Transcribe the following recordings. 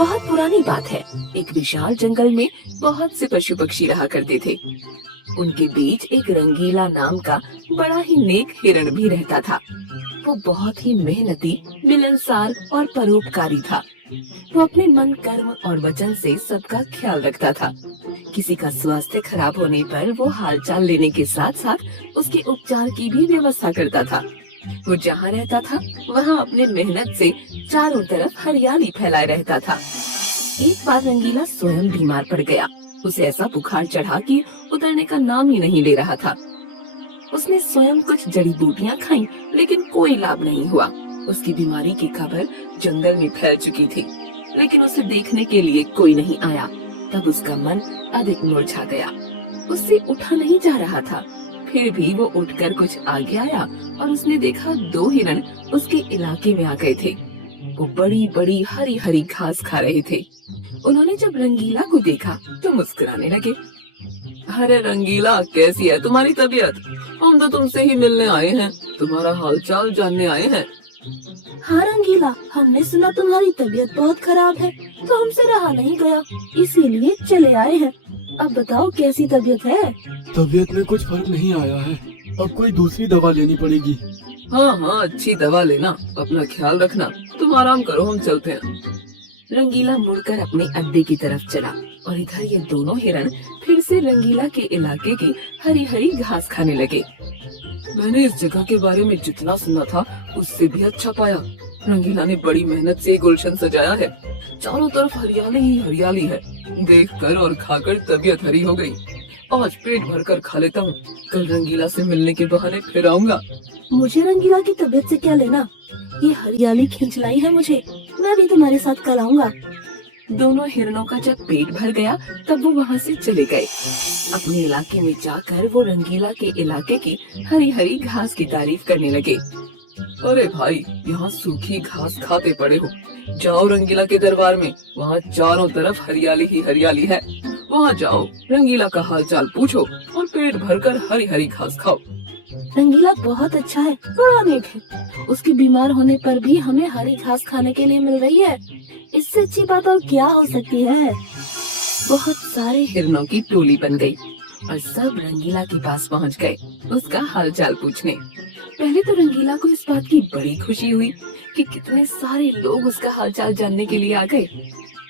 बहुत पुरानी बात है। एक विशाल जंगल में बहुत से पशु पक्षी रहा करते थे। उनके बीच एक रंगीला नाम का बड़ा ही नेक हिरण भी रहता था। वो बहुत ही मेहनती, मिलनसार और परोपकारी था। वो अपने मन, कर्म और वचन से सबका ख्याल रखता था। किसी का स्वास्थ्य खराब होने पर वो हालचाल लेने के साथ साथ उसके उपचार की भी व्यवस्था करता था। वो जहाँ रहता था वहाँ अपने मेहनत से चारों तरफ हरियाली फैलाए रहता था। एक बार रंगीला स्वयं बीमार पड़ गया। उसे ऐसा बुखार चढ़ा कि उतरने का नाम ही नहीं ले रहा था। उसने स्वयं कुछ जड़ी बूटियाँ खाईं, लेकिन कोई लाभ नहीं हुआ। उसकी बीमारी की खबर जंगल में फैल चुकी थी, लेकिन उसे देखने के लिए कोई नहीं आया। तब उसका मन अधिक मुरझा गया। उससे उठा नहीं जा रहा था। फिर भी वो उठकर कुछ आगे आया और उसने देखा 2 हिरण उसके इलाके में आ गए थे। वो बड़ी बड़ी हरी हरी घास खा रहे थे। उन्होंने जब रंगीला को देखा तो मुस्कुराने लगे। अरे रंगीला, कैसी है तुम्हारी तबीयत? हम तो तुमसे ही मिलने आए हैं, तुम्हारा हालचाल जानने आए हैं। हाँ रंगीला, हमने सुना तुम्हारी तबीयत बहुत खराब है, तो हमसे रहा नहीं गया, इसीलिए चले आए हैं। अब बताओ कैसी तबीयत है? तबीयत में कुछ फर्क नहीं आया है, अब कोई दूसरी दवा लेनी पड़ेगी। हाँ, अच्छी दवा लेना, अपना ख्याल रखना। तुम आराम करो, हम चलते हैं। रंगीला मुड़कर अपने अड्डे की तरफ चला और इधर ये दोनों हिरण फिर से रंगीला के इलाके की हरी हरी घास खाने लगे। मैंने इस जगह के बारे में जितना सुना था उससे भी अच्छा पाया। रंगीला ने बड़ी मेहनत से गुलशन सजाया है। चारों तरफ हरियाली ही हरियाली है। देखकर और खाकर तबीयत हरी हो गई। आज पेट भरकर खा लेता हूँ, कल रंगीला से मिलने के बहाने फिर आऊंगा। मुझे रंगीला की तबीयत से क्या लेना? ये हरियाली खींच लाई है मुझे। मैं भी तुम्हारे साथ कल आऊंगा। दोनों हिरणों का जब पेट भर गया तब वो वहाँ से चले गए। अपने इलाके में जाकर वो रंगीला के इलाके की हरी हरी घास की तारीफ करने लगे। अरे भाई, यहाँ सूखी घास खाते पड़े हो। जाओ रंगीला के दरबार में, वहाँ चारों तरफ हरियाली ही हरियाली है। वहाँ जाओ, रंगीला का हालचाल पूछो और पेट भरकर हरी हरी घास खाओ। रंगीला बहुत अच्छा है, बड़ा नेक है। उसके बीमार होने पर भी हमें हरी घास खाने के लिए मिल रही है। इससे अच्छी बात और क्या हो सकती है? बहुत सारे हिरणों की टोली बन गई और सब रंगीला के पास पहुँच गए उसका हालचाल पूछने। पहले तो रंगीला को इस बात की बड़ी खुशी हुई कि कितने सारे लोग उसका हालचाल जानने के लिए आ गए।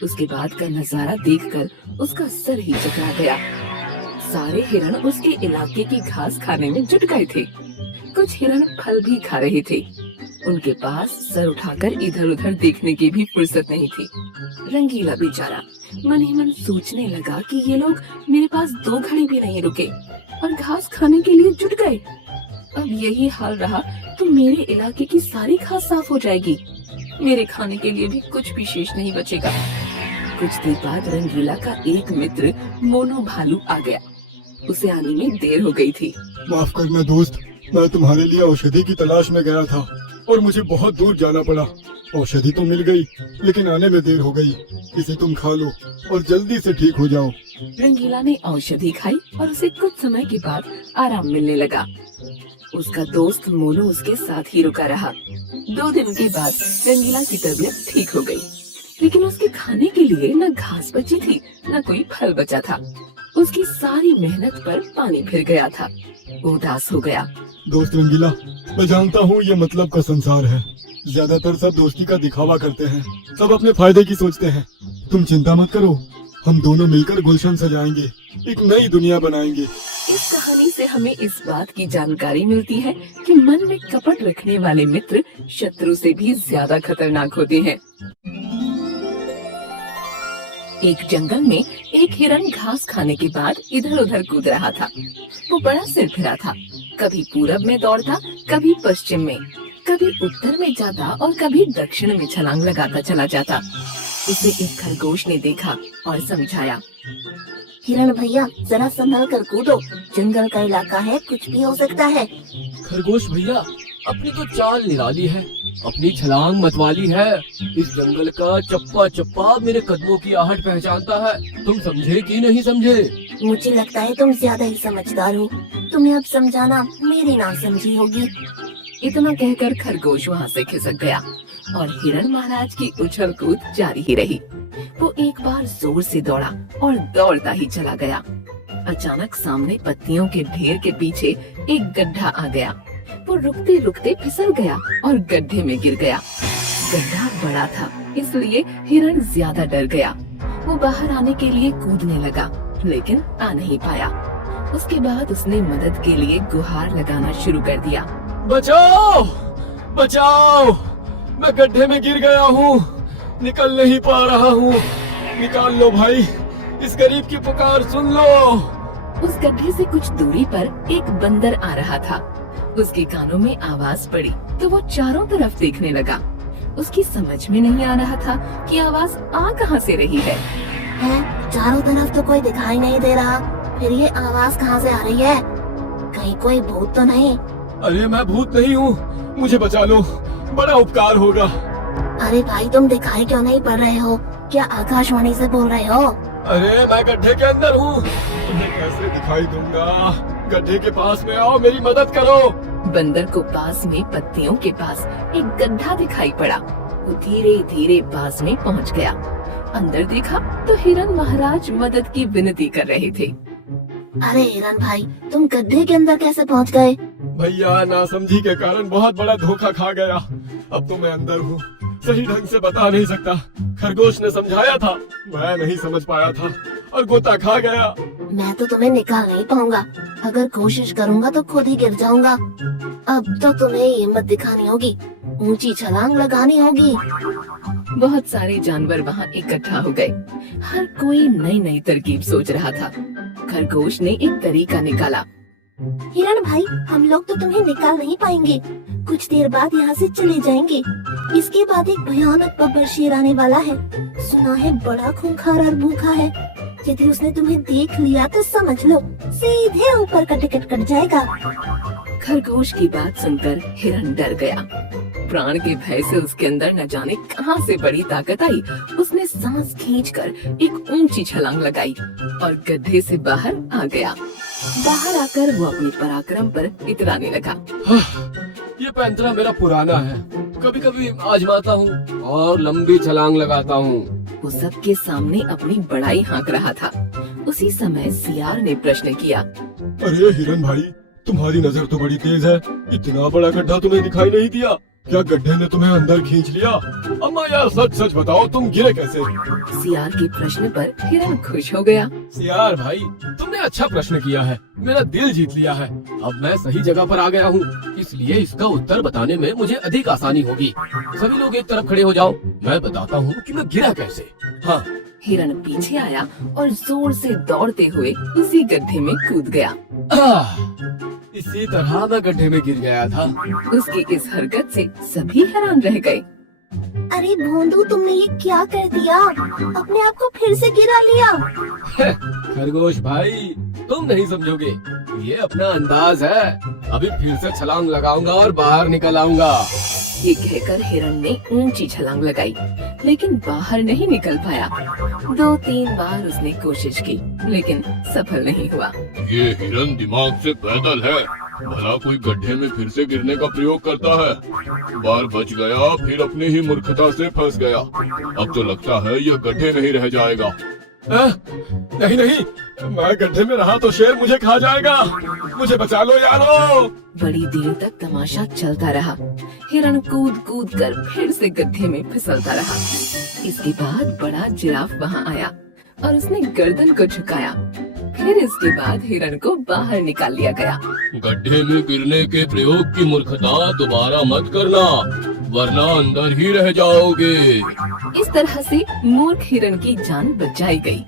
उसके बाद का नजारा देखकर उसका सर ही चकरा गया। सारे हिरण उसके इलाके की घास खाने में जुट गए थे। कुछ हिरण फल भी खा रहे थे। उनके पास सर उठाकर इधर उधर देखने की भी फुर्सत नहीं थी। रंगीला बेचारा मन ही मन सोचने लगा कि ये लोग मेरे पास 2 घड़ी भी नहीं रुके और घास खाने के लिए जुट गए। अब यही हाल रहा तो मेरे इलाके की सारी घास साफ हो जाएगी। मेरे खाने के लिए भी कुछ भी शेष नहीं बचेगा। कुछ देर बाद रंगीला का एक मित्र मोनू भालू आ गया। उसे आने में देर हो गई थी। माफ करना दोस्त, मैं तुम्हारे लिए औषधि की तलाश में गया था और मुझे बहुत दूर जाना पड़ा। औषधि तो मिल गई, लेकिन आने में देर हो गई। इसे तुम खा लो और जल्दी से ठीक हो जाओ। रंगीला ने औषधि खाई और उसे कुछ समय के बाद आराम मिलने लगा। उसका दोस्त मोनू उसके साथ ही रुका रहा। 2 दिन के बाद रंगीला की तबीयत ठीक हो गई, लेकिन उसके खाने के लिए न घास बची थी न कोई फल बचा था। उसकी सारी मेहनत पर पानी फिर गया था। वो उदास हो गया। दोस्त रंगीला, मैं जानता हूँ ये मतलब का संसार है। ज्यादातर सब दोस्ती का दिखावा करते हैं, सब अपने फायदे की सोचते हैं। तुम चिंता मत करो, हम दोनों मिलकर गुलशन सजाएंगे, एक नई दुनिया बनाएंगे। इस कहानी से हमें इस बात की जानकारी मिलती है कि मन में कपट रखने वाले मित्र शत्रु से भी ज्यादा खतरनाक होते हैं। एक जंगल में एक हिरण घास खाने के बाद इधर उधर कूद रहा था। वो बड़ा सिरफिरा था। कभी पूरब में दौड़ता, कभी पश्चिम में, कभी उत्तर में जाता और कभी दक्षिण में छलांग लगाता चला जाता। उसे एक खरगोश ने देखा और समझाया। हिरण भैया, जरा संभल कर कूदो, जंगल का इलाका है, कुछ भी हो सकता है। खरगोश भैया, अपनी तो चाल निराली है, अपनी छलांग मतवाली है। इस जंगल का चप्पा चप्पा मेरे कदमों की आहट पहचानता है। तुम समझे कि नहीं समझे? मुझे लगता है तुम ज्यादा ही समझदार हो। तुम्हें अब समझाना मेरी ना समझी होगी। इतना कहकर खरगोश वहाँ से खिसक गया और हिरण महाराज की उछल कूद जारी ही रही। वो एक बार जोर से दौड़ा और दौड़ता ही चला गया। अचानक सामने पत्तियों के ढेर के पीछे एक गड्ढा आ गया। वो रुकते रुकते फिसल गया और गड्ढे में गिर गया। गड्ढा बड़ा था, इसलिए हिरण ज्यादा डर गया। वो बाहर आने के लिए कूदने लगा, लेकिन आ नहीं पाया। उसके बाद उसने मदद के लिए गुहार लगाना शुरू कर दिया। बचाओ, बचाओ, मैं गड्ढे में गिर गया हूँ, निकल नहीं पा रहा हूँ, निकाल लो भाई, इस गरीब की पुकार सुन लो। उस गड्ढे से कुछ दूरी पर एक बंदर आ रहा था। उसके कानों में आवाज पड़ी तो वो चारों तरफ देखने लगा। उसकी समझ में नहीं आ रहा था कि आवाज आ कहाँ से रही है। चारों तरफ तो कोई दिखाई नहीं दे रहा, फिर ये आवाज कहाँ से आ रही है? कहीं कोई भूत तो नहीं? अरे मैं भूत नहीं हूँ, मुझे बचा लो, बड़ा उपकार होगा। अरे भाई तुम दिखाई क्यों नहीं पड़ रहे हो? क्या आकाशवाणी से बोल रहे हो? अरे मैं गड्ढे के अंदर हूँ, तुम्हें कैसे दिखाई दूंगा? गड्ढे के पास में आओ, मेरी मदद करो। बंदर को पास में पत्तियों के पास एक गड्ढा दिखाई पड़ा। वो धीरे धीरे पास में पहुंच गया। अंदर देखा तो हिरन महाराज मदद की विनती कर रहे थे। अरे हिरन भाई, तुम गड्ढे के अंदर कैसे पहुंच गए? भैया नासमझी के कारण बहुत बड़ा धोखा खा गया। अब तो मैं अंदर हूँ, सही ढंग से बता नहीं सकता। खरगोश ने समझाया था, मैं नहीं समझ पाया था और गोता खा गया। मैं तो तुम्हें निकाल नहीं पाऊंगा। अगर कोशिश करूंगा तो खुद ही गिर जाऊंगा। अब तो तुम्हें हिम्मत दिखानी होगी, ऊंची छलांग लगानी होगी। बहुत सारे जानवर वहाँ इकट्ठा हो गए। हर कोई नई नई तरकीब सोच रहा था। खरगोश ने एक तरीका निकाला। हिरन भाई, हम लोग तो तुम्हें निकाल नहीं पाएंगे। कुछ देर बाद यहाँ से चले जाएंगे। इसके बाद एक भयानक बब्बर शेर आने वाला है। सुना है बड़ा खूंखार और भूखा है। यदि उसने तुम्हें देख लिया तो समझ लो सीधे ऊपर का टिकट कट जाएगा। खरगोश की बात सुनकर हिरन डर गया। प्राण के भय से उसके अंदर न जाने कहां से बड़ी ताकत आई। उसने सांस खींचकर एक ऊंची छलांग लगाई और गड्ढे से बाहर आ गया। बाहर आकर वो अपने पराक्रम पर इतराने लगा। ये पैंतरा मेरा पुराना है, कभी कभी आजमाता हूँ और लंबी छलांग लगाता हूँ। वो सबके सामने अपनी बड़ाई हाँक रहा था। उसी समय सियार ने प्रश्न किया। अरे हिरन भाई, तुम्हारी नजर तो बड़ी तेज है, इतना बड़ा गड्ढा तुम्हें दिखाई नहीं दिया? क्या गड्ढे ने तुम्हें अंदर खींच लिया? अम्मा यार सच सच बताओ, तुम गिरे कैसे? सियार के प्रश्न पर हिरन खुश हो गया। सियार भाई, तुमने अच्छा प्रश्न किया है, मेरा दिल जीत लिया है। अब मैं सही जगह पर आ गया हूँ, इसलिए इसका उत्तर बताने में मुझे अधिक आसानी होगी। सभी लोग एक तरफ खड़े हो जाओ, मैं बताता हूँ कि मैं गिरा कैसे। हाँ। हिरन पीछे आया और जोर से दौड़ते हुए उसी गड्ढे में कूद गया। इसी तरह मैं गड्ढे में गिर गया था। उसकी इस हरकत से सभी हैरान रह गए। अरे भोंदू, तुमने ये क्या कर दिया? अपने आप को फिर से गिरा लिया। खरगोश भाई, तुम नहीं समझोगे, ये अपना अंदाज है। अभी फिर से छलांग लगाऊंगा और बाहर निकल आऊंगा। ये कहकर हिरन ने ऊंची छलांग लगाई, लेकिन बाहर नहीं निकल पाया। 2-3 बार उसने कोशिश की, लेकिन सफल नहीं हुआ। ये हिरन दिमाग से पैदल है, भला कोई गड्ढे में फिर से गिरने का प्रयोग करता है। बार बच गया, फिर अपनी ही मूर्खता से फंस गया। अब तो लगता है यह गड्ढे में ही रह जाएगा। नहीं नहीं, मैं गड्ढे में रहा तो शेर मुझे खा जाएगा। मुझे बचा लो यारो। बड़ी देर तक तमाशा चलता रहा। हिरन कूद कूद कर फिर से गड्ढे में फिसलता रहा। इसके बाद बड़ा जिराफ वहाँ आया और उसने गर्दन को झुकाया। फिर इसके बाद हिरन को बाहर निकाल लिया गया। गड्ढे में गिरने के प्रयोग की मूर्खता दोबारा मत करना, वरना अंदर ही रह जाओगे। इस तरह से मूर्ख हिरन की जान बचाई गई।